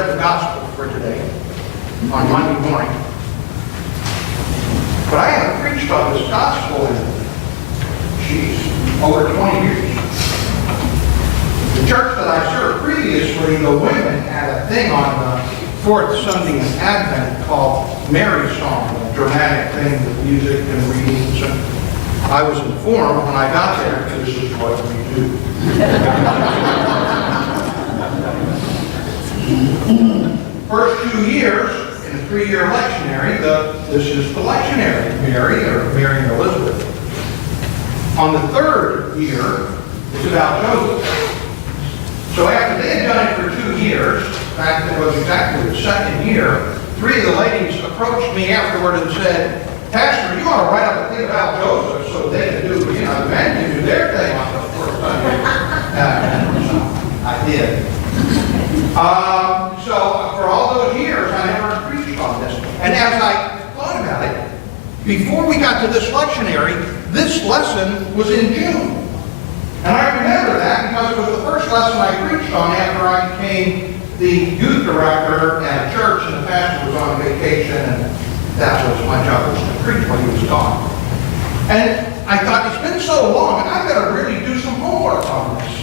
read the gospel for today on Monday morning. But I haven't preached on this gospel in, over 20 years. The church that I served previously, the women had a thing on the fourth Sunday in Advent called Mary's Song, a dramatic thing with music and readings. And I was informed when I got there, this is what we do. First 2 years in a 3-year lectionary, this is the lectionary, Mary and Elizabeth. On the 3rd year, it's about Joseph. So after they had done it for 2 years, in fact it was exactly the 2nd year, 3 of the ladies approached me afterward and said, Pastor, you ought to write up a thing about Joseph so they can do, the men can do their thing on the first Sunday. I did. So for all those years, I never preached on this. And as I thought about it, before we got to this lectionary, this lesson was in June. And I remember that because it was the first lesson I preached on after I became the youth director at a church and the pastor was on vacation, and that was my job, was to preach when he was gone. And I thought, it's been so long, and I've got to really do some homework on this.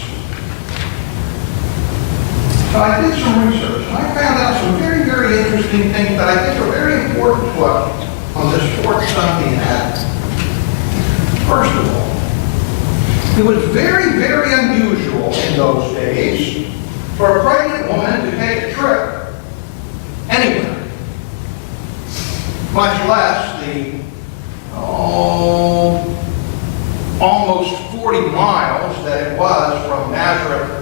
So I did some research, and I found out some very, very interesting things that I think are very important to us on this fourth Sunday in Advent. First of all, it was very, very unusual in those days for a pregnant woman to take a trip anywhere, much less the almost 40 miles that it was from Nazareth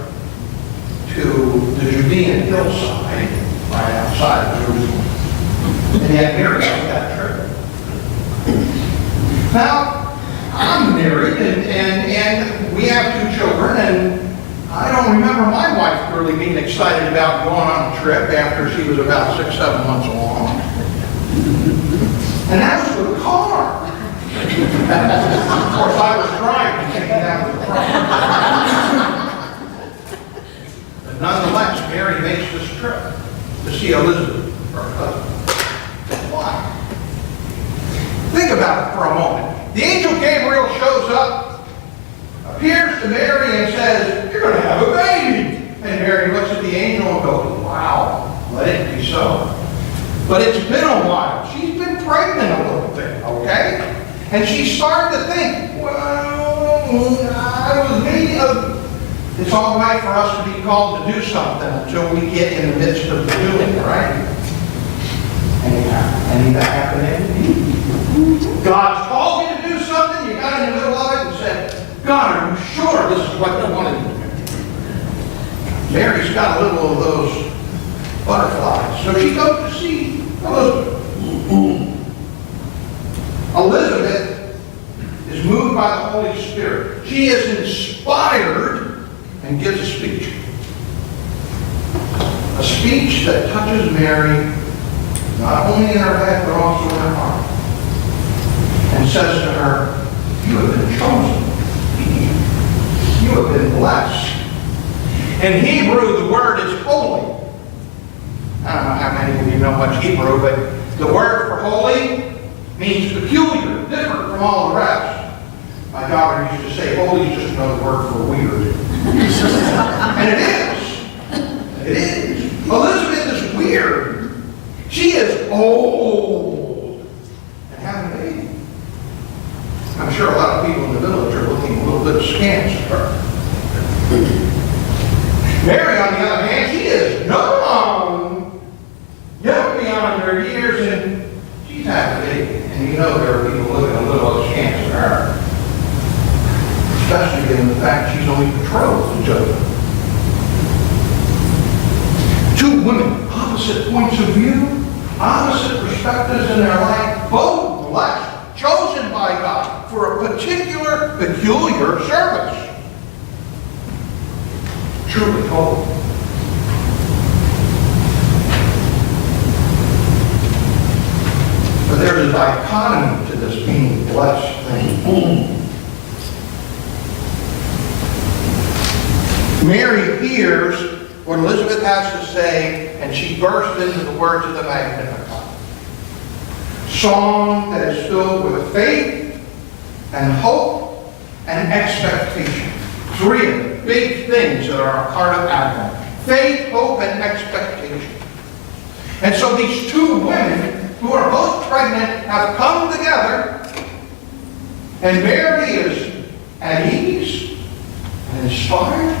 to the Judean hillside right outside of Jerusalem. And yet Mary took that trip. Now, I'm married and we have 2 children, and I don't remember my wife really being excited about going on a trip after she was about 6, 7 months along. And that was with a car. Of course, I was driving, taking that with the car. But nonetheless, Mary makes this trip to see Elizabeth, her husband. Why? Think about it for a moment. The angel Gabriel shows up, appears to Mary and says, you're going to have a baby. And Mary looks at the angel and goes, wow, let it be so. But it's been a while. She's been pregnant a little bit, okay? And she started to think, it's all right for us to be called to do something until we get in the midst of the doing, right? Any of that happening? God's called you to do something, you got in the middle of it and said, God, are you sure this is what you want to do? Mary's got a little of those butterflies. So she goes to see Elizabeth. Elizabeth is moved by the Holy Spirit. She is inspired and gives a speech. A speech that touches Mary, not only in her head, but also in her heart. And says to her, you have been chosen. You have been blessed. In Hebrew, the word is holy. I don't know how many of you know much Hebrew, but the word for holy means peculiar, different from all the rest. My daughter used to say, holy is just another word for weird. And it is. It is. Elizabeth is weird. She is old and having a baby. I'm sure a lot of people in the village are looking a little bit askance at her. Mary, on the other hand, she is young beyond her years, and she's having a baby. And you know there are people looking a little askance at her. Especially given the fact she's only betrothed to Joseph. 2 women, opposite points of view, opposite perspectives in their life, both blessed, chosen by God for a peculiar service. Truly holy. But there's a dichotomy to this being blessed thing. Mary hears what Elizabeth has to say, and she bursts into the words of the Magnificat. Song that is filled with faith and hope and expectation. Three of the big things that are a part of Advent. Faith, hope, and expectation. And so these two women, who are both pregnant, have come together, and Mary is at ease and inspired.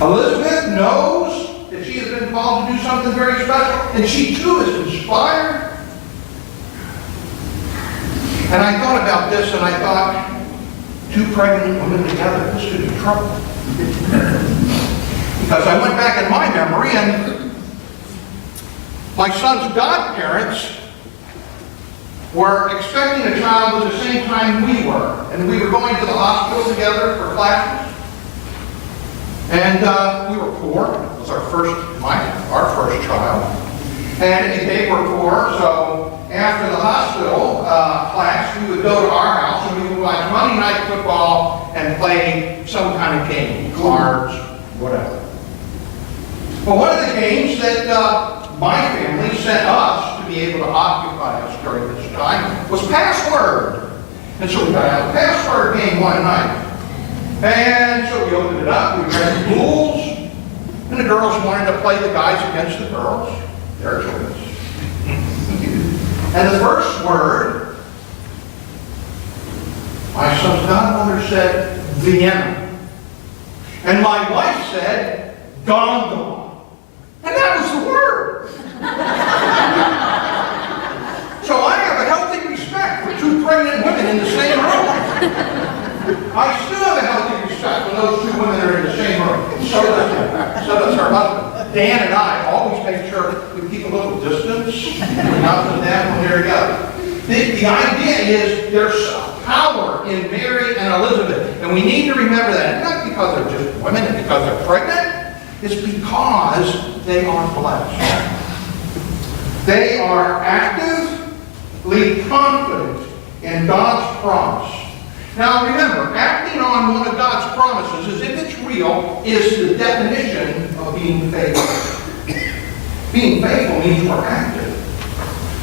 Elizabeth knows that she has been called to do something very special, and she too is inspired. And I thought about this, and I thought, two pregnant women together, this could be trouble. Because I went back in my memory, and my son's godparents were expecting a child at the same time we were. And we were going to the hospital together for classes. And we were poor. It was our first child. And they were poor, so after the hospital class, we would go to our house and we would watch Monday night football and play some kind of game, cards, whatever. Well, one of the games that my family sent us to be able to occupy us during this time was password. And so we got out a password game one night. And so we opened it up, we read the rules, and the girls wanted to play the guys against the girls. Their choice. And the first word, my son's godmother said, Vienna. And my wife said, gondola. And that was the word. So I have a healthy respect for two pregnant women in the same room. I still have a healthy respect when those two women are in the same room. So does her husband. Dan and I always make sure we keep a little distance between us and them when they're together. The idea is there's power in Mary and Elizabeth, and we need to remember that. It's not because they're just women and because they're pregnant. It's because they are blessed. They are actively confident in God's promise. Now remember, acting on one of God's promises, as if it's real, is the definition of being faithful. Being faithful means we're active.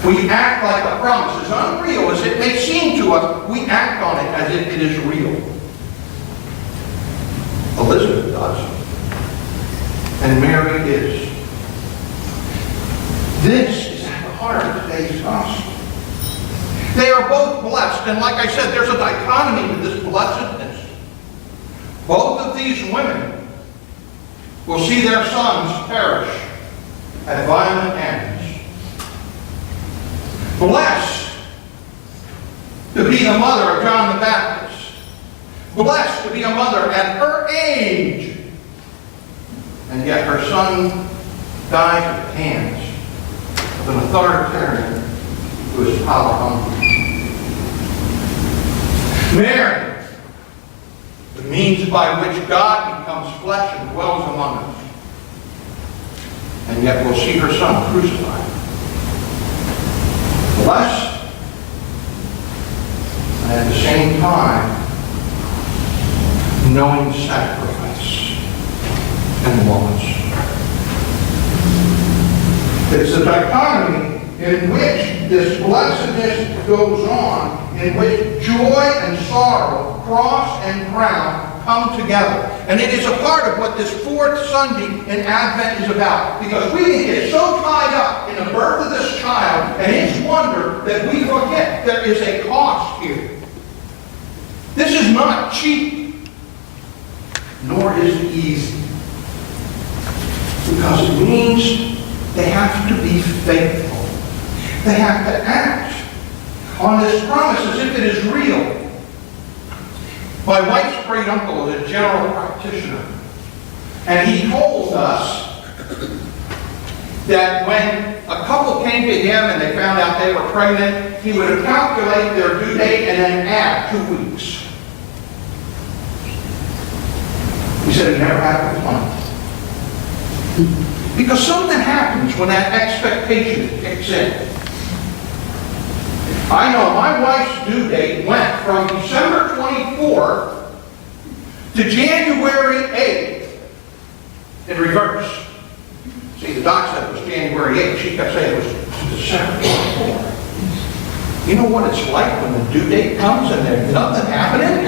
We act like the promise is unreal as it may seem to us. We act on it as if it is real. Elizabeth does. And Mary is. This is at the heart of today's gospel. They are both blessed, and like I said, there's a dichotomy to this blessedness. Both of these women will see their sons perish at violent ends. Blessed to be the mother of John the Baptist. Blessed to be a mother at her age. And yet her son dies at the hands of an authoritarian who is power hungry. Mary, the means by which God becomes flesh and dwells among us. And yet we'll see her son crucified. Blessed, and at the same time, knowing sacrifice and loss. It's the dichotomy in which this blessedness goes on, in which joy and sorrow, cross and crown, come together. And it is a part of what this fourth Sunday in Advent is about. Because we can get so tied up in the birth of this child and its wonder that we forget there is a cost here. This is not cheap, nor is it easy. Because it means they have to be faithful. They have to act on this promise as if it is real. My wife's great uncle is a general practitioner, and he told us that when a couple came to him and they found out they were pregnant, he would calculate their due date and then add 2 weeks. He said he never had the money. Because something happens when that expectation kicks in. I know my wife's due date went from December 24th to January 8th. in reverse. See, the doc said it was January 8th. She kept saying it was December 24th. You know what it's like when the due date comes and there's nothing happening?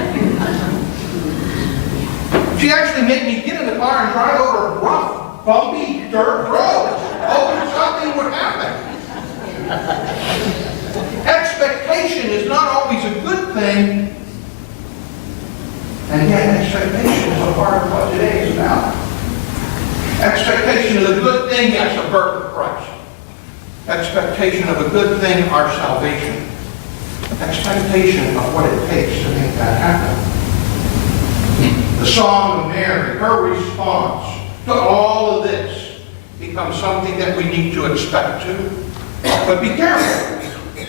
She actually made me get in the car and drive over rough, bumpy, dirt roads, hoping something would happen. Expectation is not always a good thing, and yet expectation is a part of what today is about. Expectation of a good thing, yes, the birth of Christ. Expectation of a good thing, our salvation. Expectation of what it takes to make that happen. The Song of Mary, her response to all of this becomes something that we need to expect to. But be careful.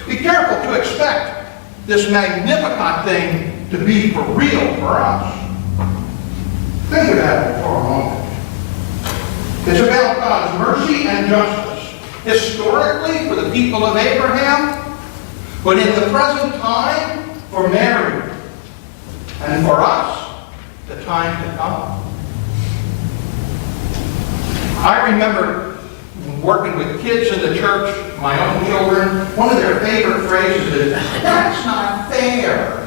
Be careful to expect this Magnificat thing to be for real for us. Think about it for a moment. It's about God's mercy and justice, historically for the people of Abraham, but in the present time for Mary, and for us, the time to come. I remember working with kids in the church, my own children, one of their favorite phrases is, "That's not fair."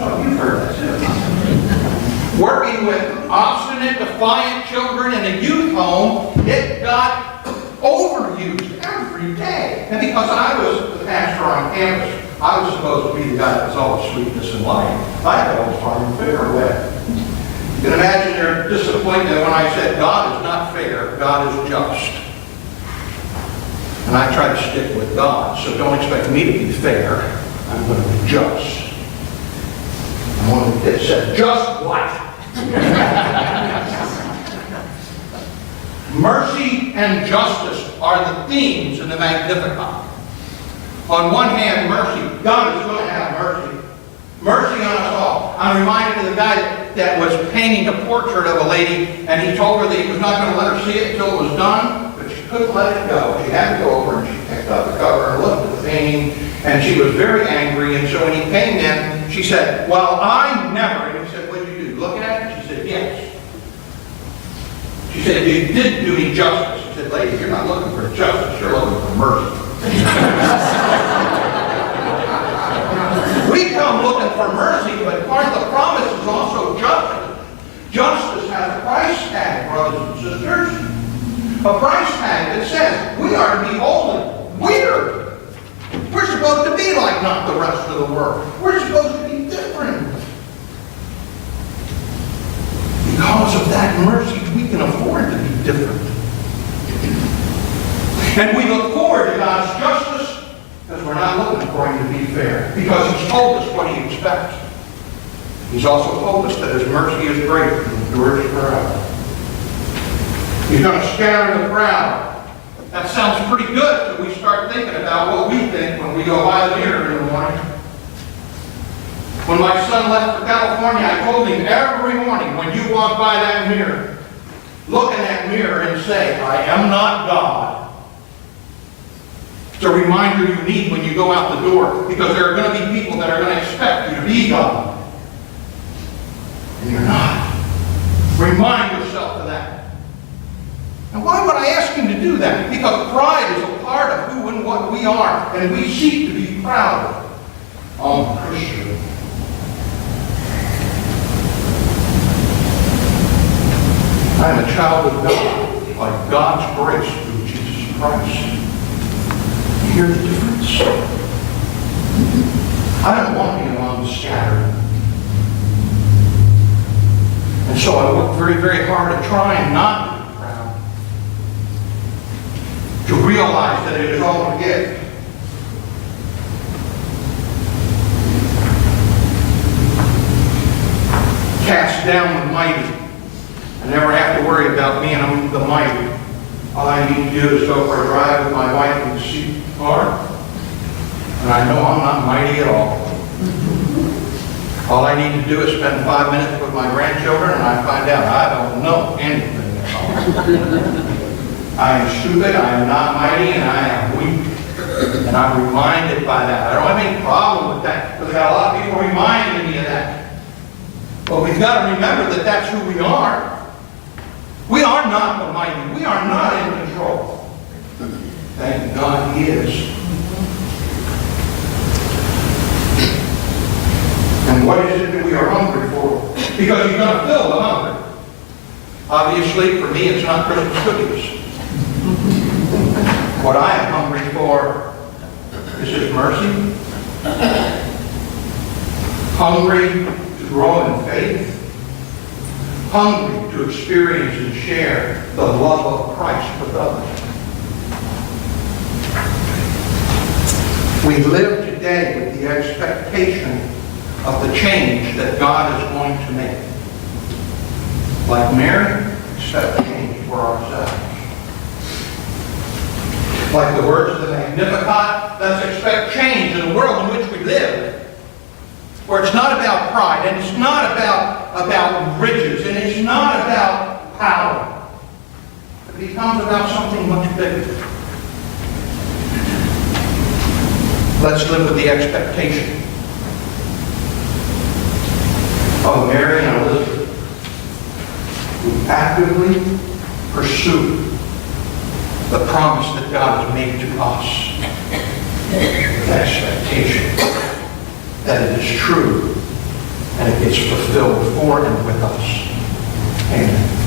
Oh, you've heard that too. Working with obstinate, defiant children in a youth home, it got overused every day. And because I was the pastor on campus, I was supposed to be the guy that was all sweetness and light. I had to always find fair way. You can imagine their disappointment when I said, God is not fair, God is just. And I try to stick with God, so don't expect me to be fair. I'm going to be just. And one of the kids said, just what? Mercy and justice are the themes in the Magnificat. On one hand, mercy. God is going to have mercy. Mercy on us all. I'm reminded of the guy that was painting a portrait of a lady, and he told her that he was not going to let her see it until it was done, but she couldn't let it go. She had to go over and she picked up the cover and looked at the painting, and she was very angry, and so when he came in, she said, well, I never, and he said, what did you do? Look at it? She said, yes. She said, you didn't do me justice. He said, lady, you're not looking for justice, you're looking for mercy. We come looking for mercy, but part of the promise is also justice. Justice has a price tag, brothers and sisters. A price tag that says we are to be holy. We're supposed to be like not the rest of the world. We're supposed to be different. Because of that mercy, we can afford to be different. And we look forward to God's justice because we're not looking for Him to be fair. Because He's told us what He expects. He's also told us that His mercy is great and endures forever. He's going to scatter the proud. That sounds pretty good until we start thinking about what we think when we go by the mirror in the morning. When my son left for California, I told him every morning when you walk by that mirror, look in that mirror and say, I am not God. It's a reminder you need when you go out the door, because there are going to be people that are going to expect you to be God. And you're not. Remind yourself of that. And why would I ask him to do that? Because pride is a part of who and what we are, and we seek to be proud of. I'm a Christian. I am a child of God by God's grace through Jesus Christ. You hear the difference? I don't want to be among the scattered. And so I work very, very hard at trying not to be proud. To realize that it is all a gift. Cast down the mighty. I never have to worry about being among the mighty. All I need to do is go for a drive with my wife in the seat car, and I know I'm not mighty at all. All I need to do is spend 5 minutes with my grandchildren, and I find out I don't know anything at all. I am stupid, I am not mighty, and I am weak. And I'm reminded by that. I don't have any problem with that, because I got a lot of people reminding me of that. But we've got to remember that that's who we are. not the mighty. We are not in control. Thank God He is. And what is it that we are hungry for? Because He's going to fill the hunger. Obviously, for me, it's not Christmas cookies. What I am hungry for is His mercy. Hungry to grow in faith. Hungry to experience and share the love of Christ with others. We live today with the expectation of the change that God is going to make. Like Mary, expect change for ourselves. Like the words of the Magnificat, let's expect change in the world in which we live. Where it's not about pride, and it's not about riches, and it's not about power. It becomes about something much bigger. Let's live with the expectation of Mary and Elizabeth, who actively pursue the promise that God has made to us. With expectation that it is true and it gets fulfilled for and with us. Amen.